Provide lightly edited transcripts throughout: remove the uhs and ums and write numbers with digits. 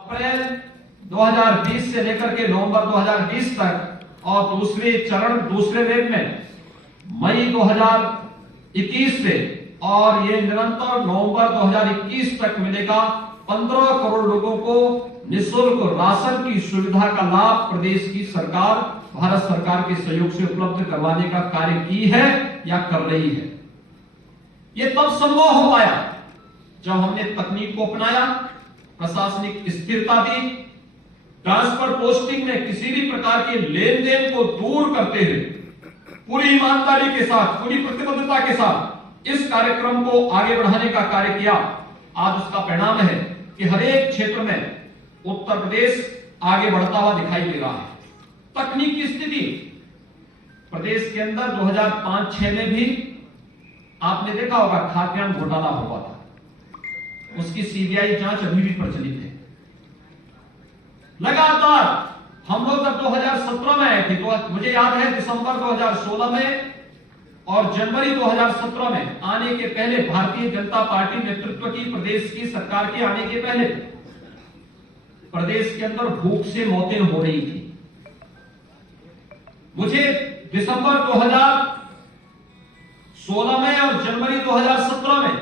अप्रैल 2020 से लेकर के नवंबर 2020 तक और दूसरे वेव में मई 2021 से और ये निरंतर नवंबर 2021 तक मिलेगा। 15 करोड़ लोगों को निःशुल्क राशन की सुविधा का लाभ प्रदेश की सरकार, भारत सरकार के सहयोग से उपलब्ध करवाने का कार्य की है या कर रही है। ये तब संभव हो पाया जब हमने तकनीक को अपनाया, प्रशासनिक स्थिरता दी, ट्रांसफर पोस्टिंग में किसी भी प्रकार के लेन देन को दूर करते हुए पूरी ईमानदारी के साथ, पूरी प्रतिबद्धता के साथ इस कार्यक्रम को आगे बढ़ाने का कार्य किया। आज उसका परिणाम है कि हर एक क्षेत्र में उत्तर प्रदेश आगे बढ़ता हुआ दिखाई दे रहा है। तकनीक की स्थिति प्रदेश के अंदर 2005-6 में भी आपने देखा होगा खाद्यान्न घोटाला हुआ था, उसकी सीबीआई जांच अभी भी प्रचलित है। लगातार हम लोग जब 2017 में आए थे तो मुझे याद है दिसंबर 2016 में और जनवरी 2017 में आने के पहले भारतीय जनता पार्टी नेतृत्व की प्रदेश की सरकार के आने के पहले प्रदेश के अंदर भूख से मौतें हो रही थी। मुझे दिसंबर 2016 में और जनवरी 2017 में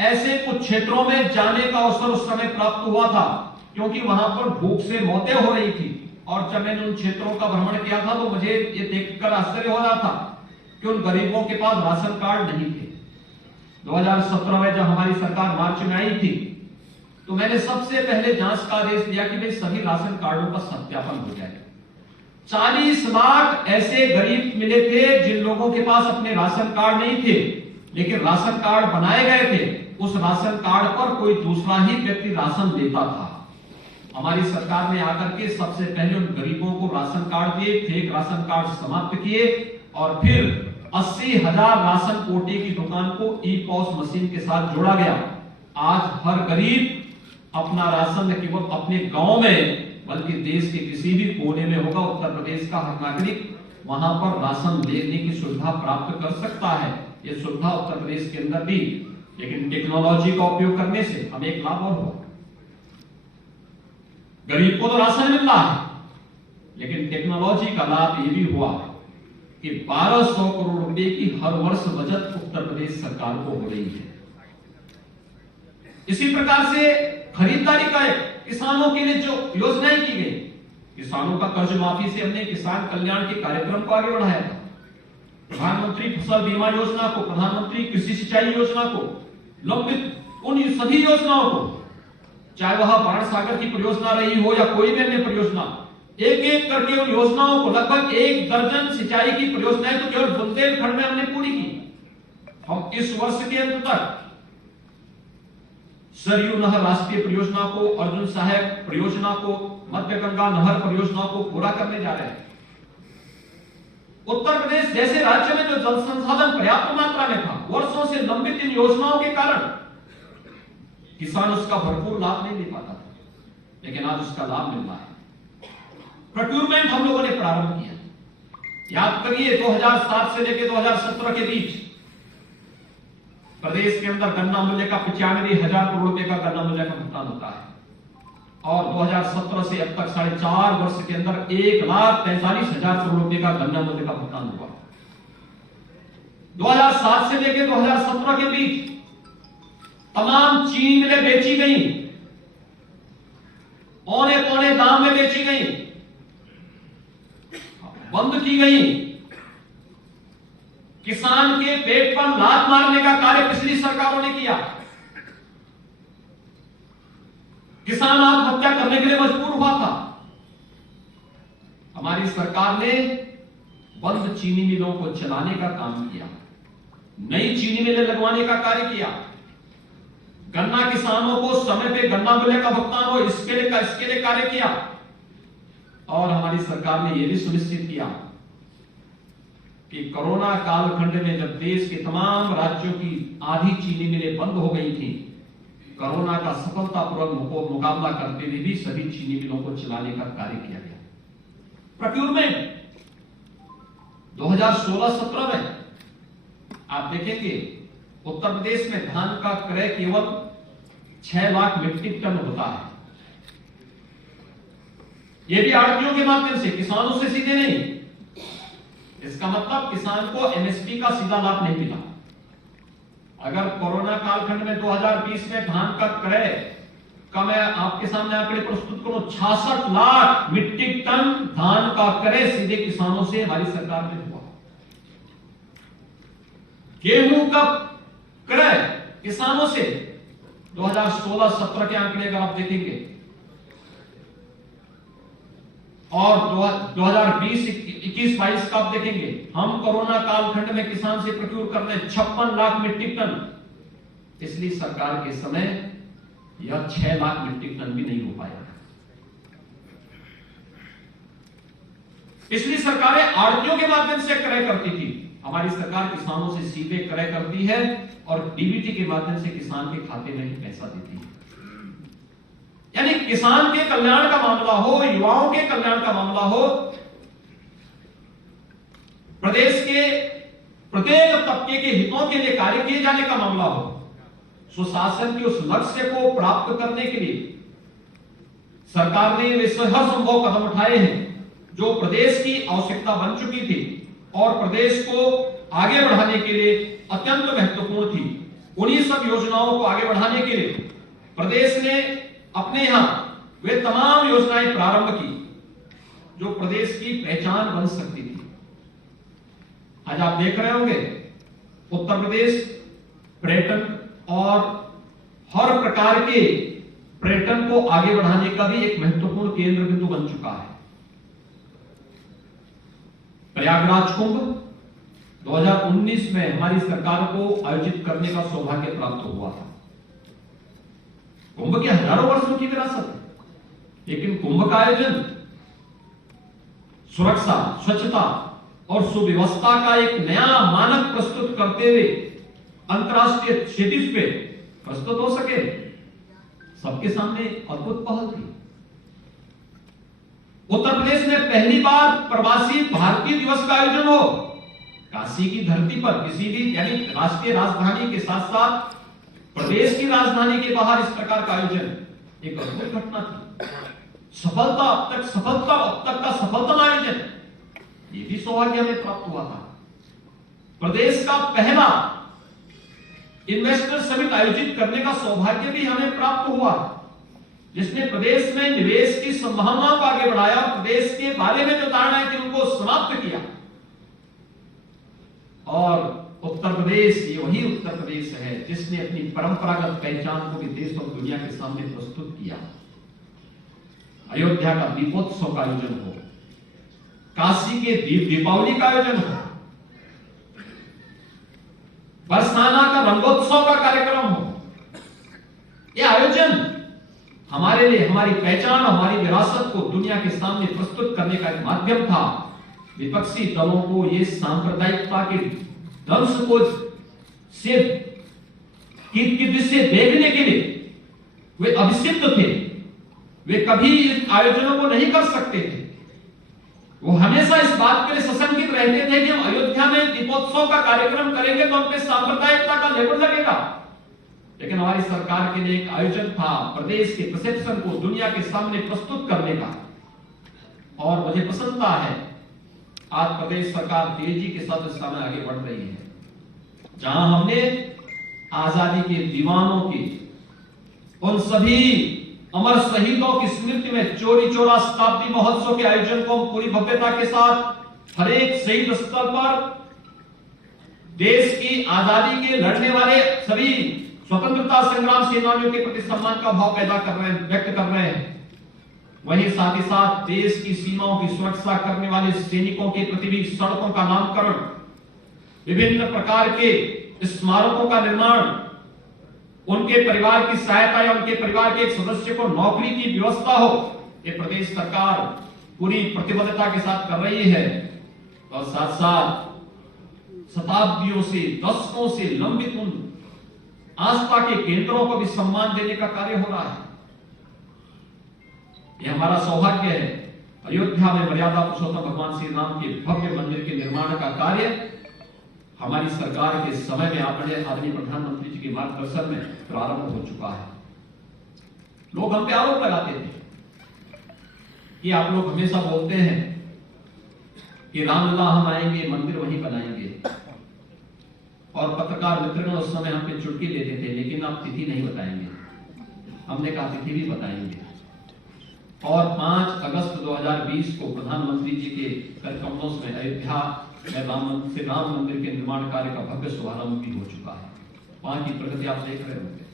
ऐसे कुछ क्षेत्रों में जाने का अवसर उस समय प्राप्त हुआ था, क्योंकि वहां पर भूख से मौतें हो रही थी। और जब मैंने उन क्षेत्रों का भ्रमण किया था तो मुझे ये देखकर आश्चर्य हो रहा था कि उन गरीबों के पास राशन कार्ड नहीं थे। 2017 में जब हमारी सरकार मार्च में आई थी तो मैंने सबसे पहले जांच का आदेश दिया कि भाई सभी राशन कार्डों का सत्यापन हो जाए। 40 लाख ऐसे गरीब मिले थे जिन लोगों के पास अपने राशन कार्ड नहीं थे, लेकिन राशन कार्ड बनाए गए थे। उस राशन कार्ड पर कोई दूसरा ही व्यक्ति राशन देता था। हमारी सरकार ने आकर के सबसे पहले उन गरीबों को राशन कार्ड दिए, फेक राशन कार्ड समाप्त किए और फिर 80,000 राशन कोटे की दुकान को ई-पॉस मशीन के साथ जोड़ा गया। आज हर गरीब अपना राशन न केवल अपने गांव में बल्कि देश के किसी भी कोने में होगा, उत्तर प्रदेश का हर नागरिक वहां पर राशन लेने की सुविधा प्राप्त कर सकता है। ये सुविधा उत्तर प्रदेश के अंदर भी, लेकिन टेक्नोलॉजी का उपयोग करने से हमें एक लाभ और हुआ। गरीब को तो राशन मिल रहा है, लेकिन टेक्नोलॉजी का लाभ ये भी हुआ कि 1200 करोड़ रुपए की हर वर्ष बचत उत्तर प्रदेश सरकार को हो रही है। इसी प्रकार से खरीदारी का किसानों के लिए जो योजनाएं की गई, किसानों का कर्ज माफी से हमने किसान कल्याण के कार्यक्रम को आगे बढ़ाया था। प्रधानमंत्री फसल बीमा योजना को, प्रधानमंत्री कृषि सिंचाई योजना को, लंबित उन सभी योजनाओं को, चाहे वह बाण सागर की परियोजना रही हो या कोई भी अन्य परियोजना, एक एक करके उन योजनाओं को लगभग 1 दर्जन सिंचाई की परियोजनाएं तो केवल बुंदेलखंड में हमने पूरी की। हम इस वर्ष के अंत तक सरयू नहर राष्ट्रीय परियोजना को, अर्जुन सहायक परियोजना को, मध्य गंगा नहर परियोजना को पूरा करने जा रहे हैं। उत्तर प्रदेश जैसे राज्य में जो जल संसाधन पर्याप्त मात्रा में था, वर्षों से लंबित इन योजनाओं के कारण किसान उसका भरपूर लाभ नहीं ले पाता था, लेकिन आज उसका लाभ मिल रहा है। प्रोक्यूरमेंट हम लोगों ने प्रारंभ किया। याद करिए 2007 से लेकर 2017 के बीच प्रदेश के अंदर गन्ना मूल्य का 95,000 करोड़ रुपए का गन्ना मूल्य का भुगतान होता है और 2017 से अब तक 4.5 वर्ष के अंदर 1,43,000 करोड़ रुपए का गन्ना मूल्य का भुगतान हुआ। 2007 से लेकर 2017 के बीच तमाम चीनी मिलें बेची गई, औने पौने दाम में बेची गई, बंद की गई। किसान के पेट पर लात मारने का कार्य पिछली सरकारों ने किया। किसान आत्महत्या करने के लिए मजबूर हुआ था। हमारी सरकार ने बंद चीनी मिलों को चलाने का काम किया, नई चीनी मिलें लगवाने का कार्य किया, गन्ना किसानों को समय पे गन्ना मूल्य का भुगतान हो इसके लिए कार्य किया। और हमारी सरकार ने यह भी सुनिश्चित किया कि कोरोना कालखंड में जब देश के तमाम राज्यों की आधी चीनी मिलें बंद हो गई थी, कोरोना का सफलतापूर्वक मुकाबला करते हुए भी सभी चीनी मिलों को चलाने का कार्य किया गया। प्रोक्यूरमेंट 2016-17 में आप देखेंगे उत्तर प्रदेश में धान का क्रय केवल 6 लाख मीट्रिक टन होता है, ये भी आड़तियों के माध्यम से, किसानों से सीधे नहीं। इसका मतलब किसान को एमएसपी का सीधा लाभ नहीं मिला। अगर कोरोना कालखंड में 2020 में धान का क्रय का मैं आपके सामने आंकड़े प्रस्तुत करूं, 66 लाख मीट्रिक टन धान का क्रय सीधे किसानों से हमारी सरकार में हुआ। गेहूं का क्रय किसानों से 2016-17 के आंकड़े अगर आप देखेंगे और 2020-21-22 का आप देखेंगे, हम कोरोना कालखंड में किसान से प्रोक्योर कर रहे हैं 56 लाख मीट्रिक टन। पिछली सरकार के समय यह 6 लाख मीट्रिक टन भी नहीं हो पाया। पिछली सरकारें आड़तियों के माध्यम से क्रय करती थी, हमारी सरकार किसानों से सीधे क्रय करती है और डीबीटी के माध्यम से किसान के खाते में ही पैसा देती है। यानी किसान के कल्याण का मामला हो, युवाओं के कल्याण का मामला हो, प्रदेश के प्रत्येक तबके के हितों के लिए कार्य किए जाने का मामला हो, सुशासन के उस लक्ष्य को प्राप्त करने के लिए सरकार ने वे हर संभव कदम उठाए हैं जो प्रदेश की आवश्यकता बन चुकी थी और प्रदेश को आगे बढ़ाने के लिए अत्यंत महत्वपूर्ण थी। उन्हीं सब योजनाओं को आगे बढ़ाने के लिए प्रदेश ने अपने यहां वे तमाम योजनाएं प्रारंभ की जो प्रदेश की पहचान बन सकती थी। आज आप देख रहे होंगे उत्तर प्रदेश पर्यटन और हर प्रकार के पर्यटन को आगे बढ़ाने का भी एक महत्वपूर्ण केंद्र बिंदु बन चुका है। प्रयागराज कुंभ 2019 में हमारी सरकार को आयोजित करने का सौभाग्य प्राप्त हुआ था। कुंभ की हजारों वर्षों की विरासत है, लेकिन कुंभ का आयोजन सुरक्षा, स्वच्छता और सुव्यवस्था का एक नया मानक प्रस्तुत करते हुए अंतर्राष्ट्रीय क्षितिज पे प्रस्तुत हो सके, सबके सामने अद्भुत पहल थी। उत्तर प्रदेश में पहली बार प्रवासी भारतीय दिवस का आयोजन हो, काशी की धरती पर किसी भी यानी राष्ट्रीय राजधानी के साथ साथ प्रदेश की राजधानी के बाहर इस प्रकार का आयोजन एक अद्भुत घटना थी। सफलता अब तक का सफलतम आयोजन, ये भी सौभाग्य हमें प्राप्त हुआ था। प्रदेश का पहला इन्वेस्टर समिट आयोजित करने का सौभाग्य भी हमें प्राप्त हुआ, जिसने प्रदेश में निवेश की संभावनाओं को आगे बढ़ाया, प्रदेश के बारे में जो धारणाएं थी उनको समाप्त किया। और उत्तर प्रदेश, ये वही उत्तर प्रदेश है जिसने अपनी परंपरागत पहचान को भी देश और दुनिया के सामने प्रस्तुत किया। अयोध्या का दीपोत्सव का आयोजन हो, काशी के दीपावली का आयोजन हो, बरसाना का रंगोत्सव का कार्यक्रम हो, यह आयोजन हमारे लिए हमारी पहचान, हमारी विरासत को दुनिया के सामने प्रस्तुत करने का एक माध्यम था। विपक्षी दलों को ये सांप्रदायिकता के दंश को दृश्य देखने के लिए वे अभिसिद्ध थे, वे कभी इन आयोजनों को नहीं कर सकते थे। वो हमेशा इस बात के लिए सशंकित रहते थे कि हम अयोध्या में दीपोत्सव का कार्यक्रम करेंगे तो हम पे सांप्रदायिकता का लेबल लगेगा। लेकिन हमारी सरकार के लिए एक आयोजन था प्रदेश के परसेप्शन को दुनिया के सामने प्रस्तुत करने का, और मुझे प्रसन्नता है आज प्रदेश सरकार तेजी के साथ इस समय आगे बढ़ रही है। जहां हमने आजादी के दीवानों की, उन सभी अमर शहीदों की स्मृति में चौरी चौरा शताब्दी महोत्सव के आयोजन को पूरी भव्यता के साथ हर एक शहीद स्थल पर देश की आजादी के लड़ने वाले सभी स्वतंत्रता संग्राम सेनानियों के प्रति सम्मान का भाव पैदा कर रहे हैं, व्यक्त कर रहे हैं। वहीं साथ ही साथ देश की सीमाओं की सुरक्षा करने वाले सैनिकों के प्रति भी सड़कों का नामकरण, विभिन्न प्रकार के स्मारकों का निर्माण, उनके परिवार की सहायता या उनके परिवार के एक सदस्य को नौकरी की व्यवस्था हो, ये प्रदेश सरकार पूरी प्रतिबद्धता के साथ कर रही है। और साथ साथ शताब्दियों से, दशकों से लंबित उन आस्था के केंद्रों को भी सम्मान देने का कार्य हो रहा है। यह हमारा सौभाग्य है। अयोध्या में मर्यादा पुरुषोत्तम भगवान श्री राम के भव्य मंदिर के निर्माण का कार्य हमारी सरकार के समय में आदरणीय प्रधानमंत्री जी के मार्गदर्शन में प्रारंभ हो चुका है। लोग हम पे आरोप लगाते थे कि आप लोग हमेशा बोलते हैं कि रामलला हम आएंगे, मंदिर वहीं बनाएंगे, और पत्रकार मित्रगण उस समय हम पे चुटकी देते थे, लेकिन आप तिथि नहीं बताएंगे। हमने कहा तिथि भी बताएंगे, और 5 अगस्त 2020 को प्रधानमंत्री जी के कर कमलों में अयोध्या में राम मंदिर के निर्माण कार्य का भव्य शुभारंभ भी हो चुका है। वहां की प्रगति आप देख रहे होंगे।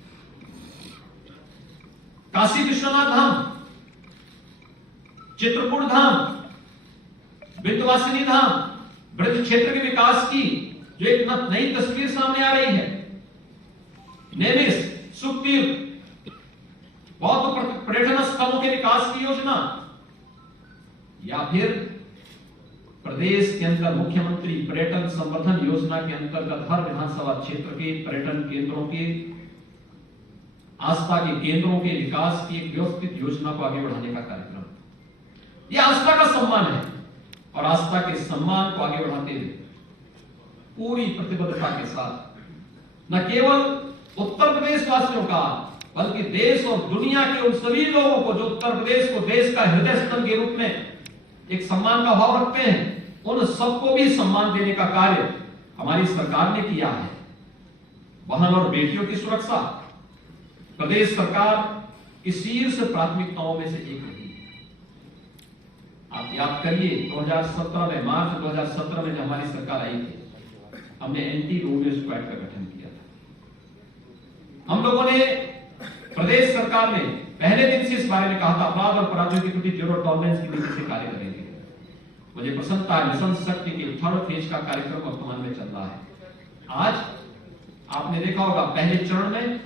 काशी विश्वनाथ धाम, चित्रकूट धाम, विंध्यवासिनी धाम, ब्रज क्षेत्र के विकास की जो एक नई तस्वीर सामने आ रही है, नेमिस, सुखतीर्थ, बौद्ध पर्यटन स्थलों के विकास की योजना, या फिर प्रदेश के अंदर मुख्यमंत्री पर्यटन संवर्धन योजना के अंतर्गत हर विधानसभा क्षेत्र के पर्यटन केंद्रों के, आस्था के केंद्रों के विकास की एक व्यवस्थित योजना को आगे बढ़ाने का कार्यक्रम। यह आस्था का सम्मान है, और आस्था के सम्मान को आगे बढ़ाते हुए पूरी प्रतिबद्धता के साथ न केवल उत्तर प्रदेश वासियों का, बल्कि देश और दुनिया के उन सभी लोगों को जो उत्तर प्रदेश को देश का हृदय स्थल के रूप में एक सम्मान का भाव रखते हैं, उन सबको भी सम्मान देने का कार्य हमारी सरकार ने किया है। बहन और बेटियों की सुरक्षा प्रदेश सरकार की शीर्ष प्राथमिकताओं में से एक रही। आप याद करिए 2017 में, मार्च 2017 में जब हमारी सरकार आई थी, हमने एंटी रोमियो स्क्वाड का गठन किया था। हम लोगों ने, प्रदेश सरकार ने पहले दिन से इस बारे में कहा था, अपराध और अपराधियों के प्रति जीरो टॉलरेंस की नीति से कार्य करेंगे। मुझे प्रसन्नता है, मिशन शक्ति के 3rd फेज का कार्यक्रम वर्तमान में चल रहा है। आज आपने देखा होगा, पहले चरण में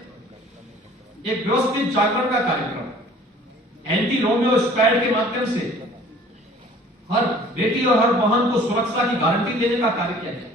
एक व्यवस्थित जागरण का कार्यक्रम एंटी रोमियो स्क्वाड के माध्यम से हर बेटी और हर बहन को सुरक्षा की गारंटी देने का कार्य किया गया।